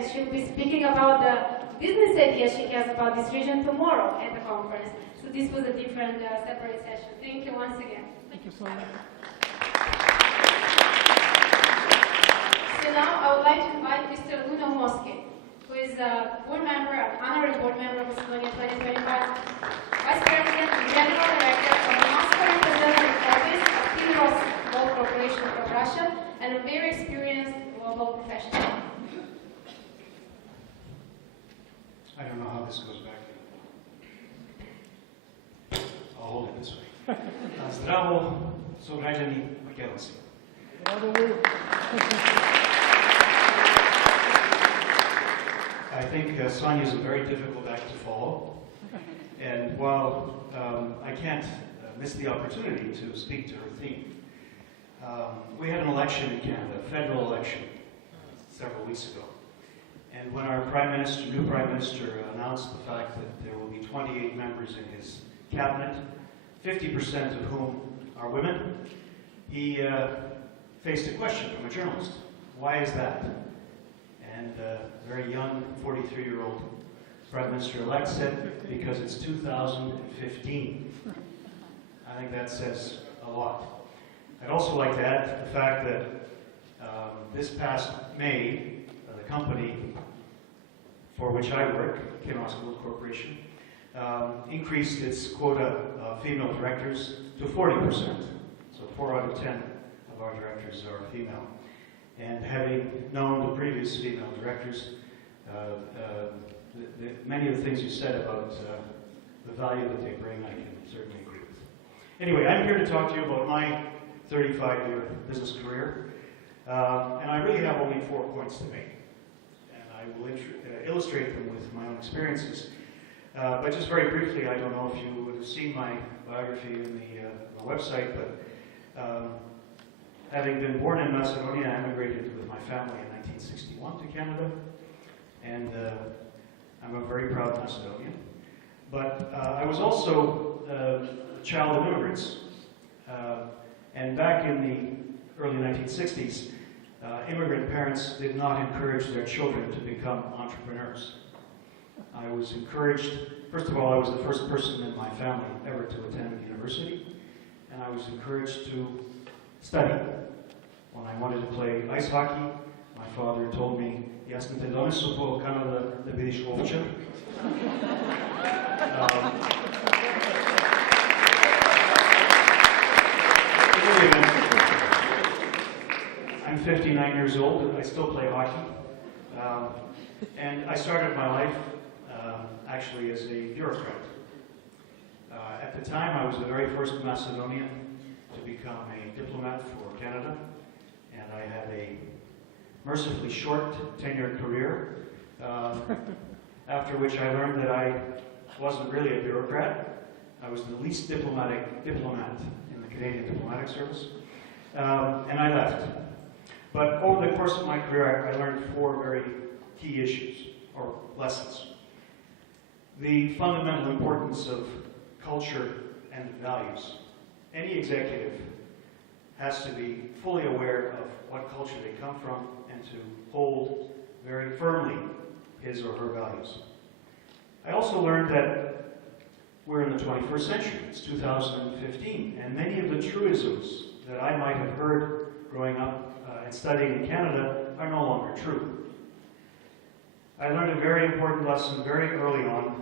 and she'll be speaking about the business ideas she has about this region tomorrow at the conference. So this was a different, separate session. Thank you once again. Thank you so much. So now I would like to invite Mr. Naumovski, who is a board member, an honorary board member of Macedonia 2025, Vice President and General Director of the Moscow Representative Office of Kinross Corporation of Russia, and a very experienced global professional. I don't know how this goes back. I'll hold it this way. Zdravo, sugrađani Makedonci. I think Sonia is a very difficult act to follow. And while I can't miss the opportunity to speak to her theme, we had an election in Canada, a federal election, several weeks ago. And when our new Prime Minister announced the fact that there will be 28 members in his cabinet, 50% of whom are women, he faced a question from a journalist. Why is that? And a very young 43-year-old Prime Minister-elect said, because it's 2015. I think that says a lot. I'd also like to add the fact that this past May, the company for which I work, Kinross Corporation, increased its quota of female directors to 40%. So 4 out of 10 of our directors are female. And having known the previous female directors, many of the things you said about the value that they bring, I can certainly agree with. Anyway, I'm here to talk to you about my 35-year business career, and I really have only 4 points to make. And I will illustrate them with my own experiences. But just very briefly, I don't know if you would have seen my biography in the website, but having been born in Macedonia, I emigrated with my family in 1961 to Canada, and I'm a very proud Macedonian. But I was also a child of immigrants, and back in the early 1960s, immigrant parents did not encourage their children to become entrepreneurs. I was encouraged, first of all, I was the first person in my family ever to attend university, and I was encouraged to study. When I wanted to play ice hockey, my father told me, "Jasno te donesu po Canada da vidiš ovčar." I'm 59 years old, and I still play hockey. And I started my life actually as a bureaucrat. At the time, I was the very first Macedonian to become a diplomat for Canada, and I had a mercifully short tenured career, after which I learned that I wasn't really a bureaucrat. I was the least diplomat in the Canadian Diplomatic Service, and I left. But over the course of my career, I learned 4 very key issues, or lessons. The fundamental importance of culture and values. Any executive has to be fully aware of what culture they come from and to hold very firmly his or her values. I also learned that we're in the 21st century, it's 2015, and many of the truisms that I might have heard growing up and studying in Canada are no longer true. I learned a very important lesson very early on.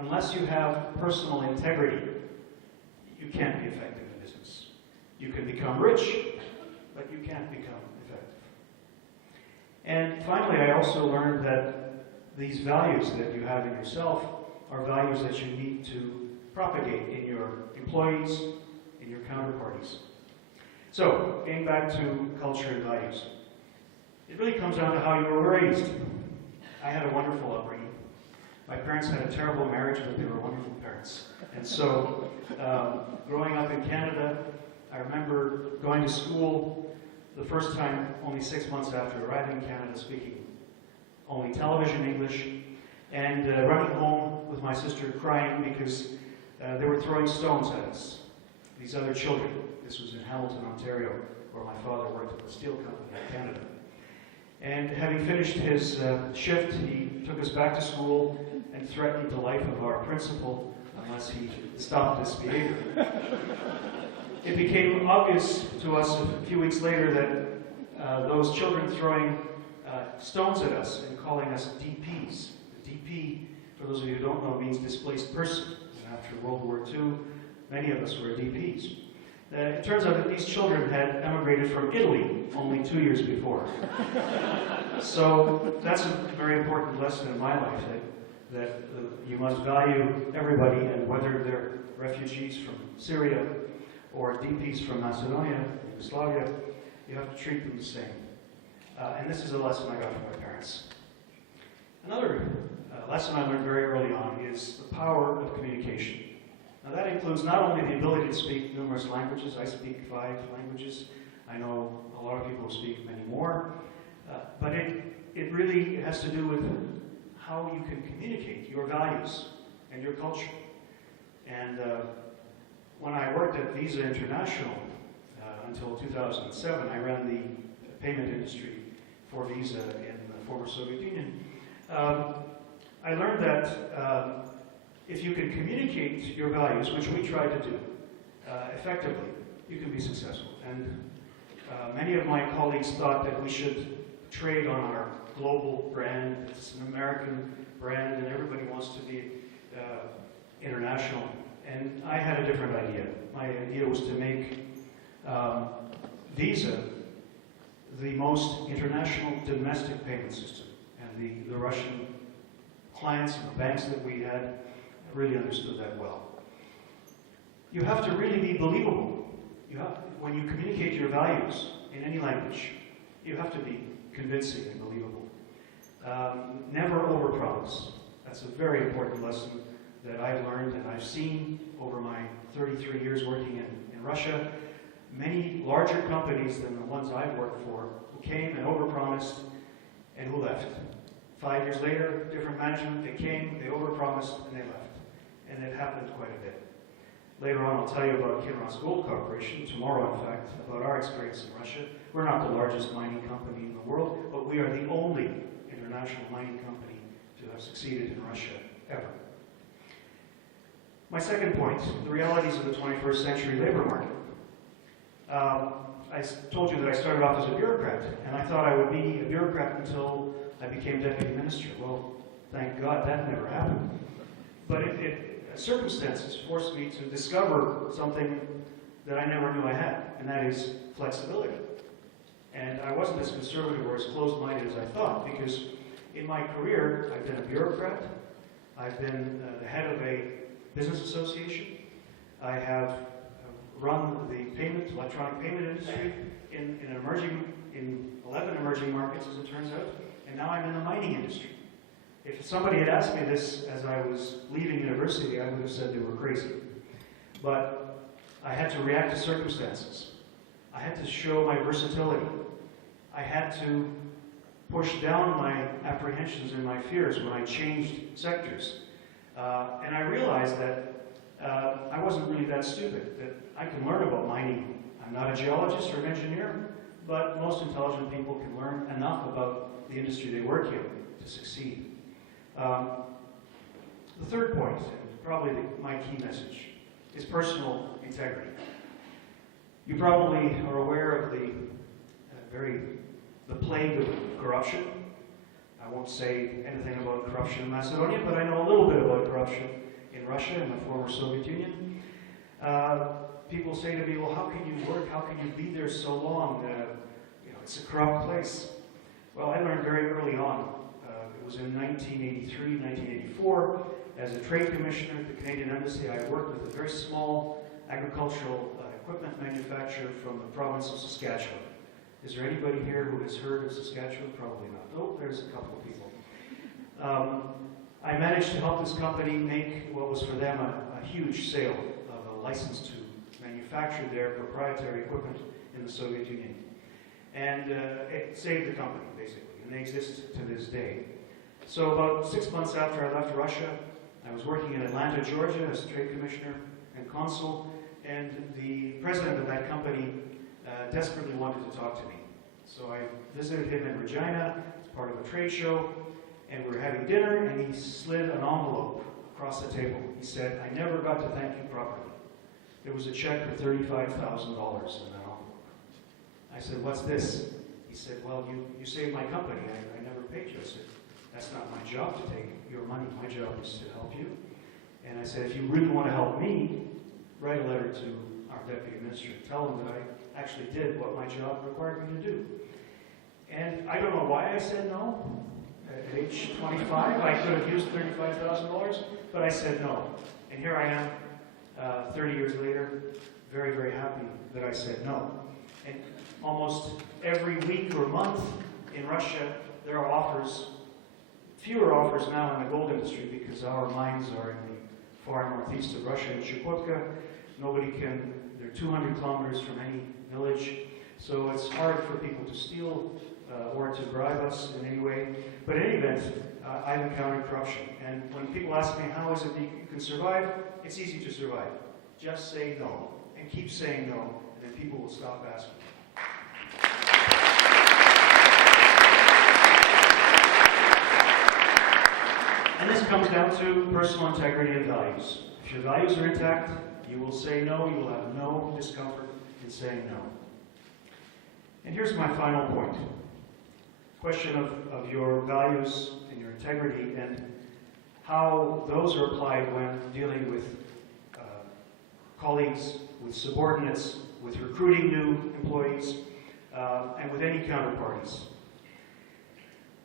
Unless you have personal integrity, you can't be effective in business. You can become rich, but you can't become effective. And finally, I also learned that these values that you have in yourself are values that you need to propagate in your employees, in your counterparties. So, getting back to culture and values, it really comes down to how you were raised. I had a wonderful upbringing. My parents had a terrible marriage, but they were wonderful parents. And so, growing up in Canada, I remember going to school the first time only 6 months after arriving in Canada, speaking only television English, and running home with my sister crying because they were throwing stones at us, these other children. This was in Hamilton, Ontario, where my father worked at the steel company in Canada. And having finished his shift, he took us back to school and threatened the life of our principal unless he stopped this behavior. It became obvious to us a few weeks later that those children throwing stones at us and calling us DPs. The DP, for those of you who don't know, means displaced person. And after World War II, many of us were DPs. It turns out that these children had emigrated from Italy only 2 years before. So that's a very important lesson in my life, that you must value everybody, and whether they're refugees from Syria or DPs from Macedonia, Yugoslavia, you have to treat them the same. And this is a lesson I got from my parents. Another lesson I learned very early on is the power of communication. Now that includes not only the ability to speak numerous languages. I speak 5 languages. I know a lot of people who speak many more. But it really has to do with how you can communicate your values and your culture. And when I worked at Visa International until 2007, I ran the payment industry for Visa in the former Soviet Union. I learned that if you can communicate your values, which we try to do effectively, you can be successful. And many of my colleagues thought that we should trade on our global brand. It's an American brand, and everybody wants to be international. And I had a different idea. My idea was to make Visa the most international domestic payment system. And the Russian clients and the banks that we had really understood that well. You have to really be believable. When you communicate your values in any language, you have to be convincing and believable. Never overpromise. That's a very important lesson that I've learned and I've seen over my 33 years working in Russia. Many larger companies than the ones I've worked for who came and overpromised and who left. 5 years later, different management, they came, they overpromised, and they left. And it happened quite a bit. Later on, I'll tell you about Kinross Gold Corporation, tomorrow in fact, about our experience in Russia. We're not the largest mining company in the world, but we are the only international mining company to have succeeded in Russia ever. My second point, the realities of the 21st century labor market. I told you that I started off as a bureaucrat, and I thought I would be a bureaucrat until I became deputy minister. Well, thank God that never happened. But circumstances forced me to discover something that I never knew I had, and that is flexibility. And I wasn't as conservative or as closed-minded as I thought, because in my career, I've been a bureaucrat, I've been the head of a business association, I have run the electronic payment industry in 11 emerging markets, as it turns out, and now I'm in the mining industry. If somebody had asked me this as I was leaving university, I would have said they were crazy. But I had to react to circumstances. I had to show my versatility. I had to push down my apprehensions and my fears when I changed sectors. And I realized that I wasn't really that stupid, that I can learn about mining. I'm not a geologist or an engineer, but most intelligent people can learn enough about the industry they work in to succeed. The third point, and probably my key message, is personal integrity. You probably are aware of the plague of corruption. I won't say anything about corruption in Macedonia, but I know a little bit about corruption in Russia and the former Soviet Union. People say to me, well, how can you work? How can you be there so long? It's a corrupt place. Well, I learned very early on. It was in 1983, 1984. As a trade commissioner at the Canadian Embassy, I worked with a very small agricultural equipment manufacturer from the province of Saskatchewan. Is there anybody here who has heard of Saskatchewan? Probably not. Oh, there's a couple of people. I managed to help this company make what was for them a huge sale of a license to manufacture their proprietary equipment in the Soviet Union. And it saved the company, basically, and they exist to this day. So about 6 months after I left Russia, I was working in Atlanta, Georgia as a trade commissioner and consul, and the president of that company desperately wanted to talk to me. So I visited him in Regina as part of a trade show, and we were having dinner, and he slid an envelope across the table. He said, "I never got to thank you properly." There was a check for $35,000 in that envelope. I said, "What's this?" He said, "Well, you saved my company. I never paid you." I said, "That's not my job to take your money. My job is to help you." And I said, "If you really want to help me, write a letter to our deputy administrator. Tell him that I actually did what my job required me to do." And I don't know why I said no. At age 25, I could have used $35,000, but I said no. And here I am, 30 years later, very, very happy that I said no. And almost every week or month in Russia, there are offers, fewer offers now in the gold industry because our mines are in the far northeast of Russia, in Chukotka. They're 200 kilometers from any village, so it's hard for people to steal or to bribe us in any way. But in any event, I've encountered corruption. And when people ask me, how is it that you can survive? It's easy to survive. Just say no, and keep saying no, and then people will stop asking. And this comes down to personal integrity and values. If your values are intact, you will say no, you will have no discomfort in saying no. And here's my final point. Question of your values and your integrity and how those are applied when dealing with colleagues, with subordinates, with recruiting new employees, and with any counterparties.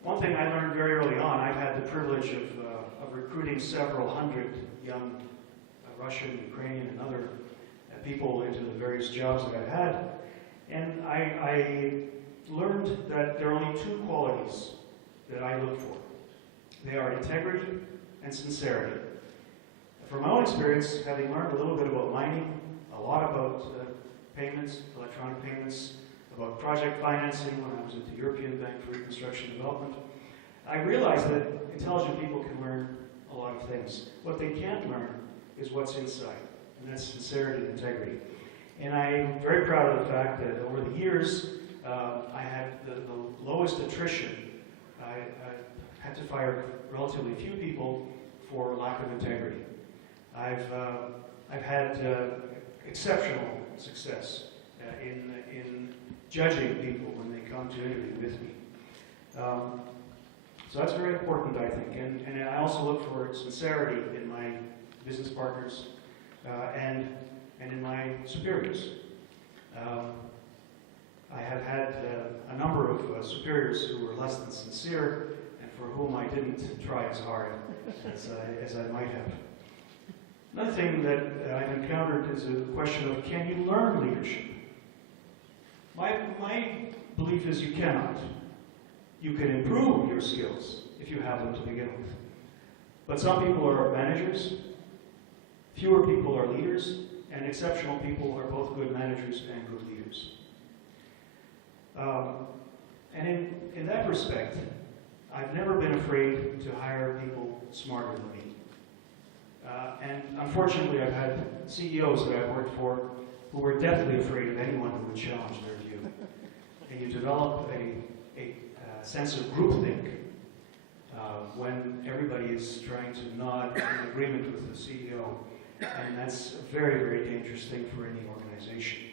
One thing I learned very early on, I've had the privilege of recruiting several hundred young Russian, Ukrainian, and other people into the various jobs that I've had. And I learned that there are only two qualities that I look for. They are integrity and sincerity. From my own experience, having learned a little bit about mining, a lot about payments, electronic payments, about project financing when I was at the European Bank for Reconstruction and Development, I realized that intelligent people can learn a lot of things. What they can't learn is what's inside, and that's sincerity and integrity. And I'm very proud of the fact that over the years, I had the lowest attrition. I had to fire relatively few people for lack of integrity. I've had exceptional success in judging people when they come to interview with me. So that's very important, I think. And I also look for sincerity in my business partners and in my superiors. I have had a number of superiors who were less than sincere and for whom I didn't try as hard as I might have. Another thing that I've encountered is a question of, can you learn leadership? My belief is you cannot. You can improve your skills if you have them to begin with. But some people are managers, fewer people are leaders, and exceptional people are both good managers and good leaders. And in that respect, I've never been afraid to hire people smarter than me. And unfortunately, I've had CEOs that I've worked for who were deathly afraid of anyone who would challenge their view. And you develop a sense of groupthink when everybody is trying to nod in agreement with the CEO. And that's a very, very dangerous thing for any organization.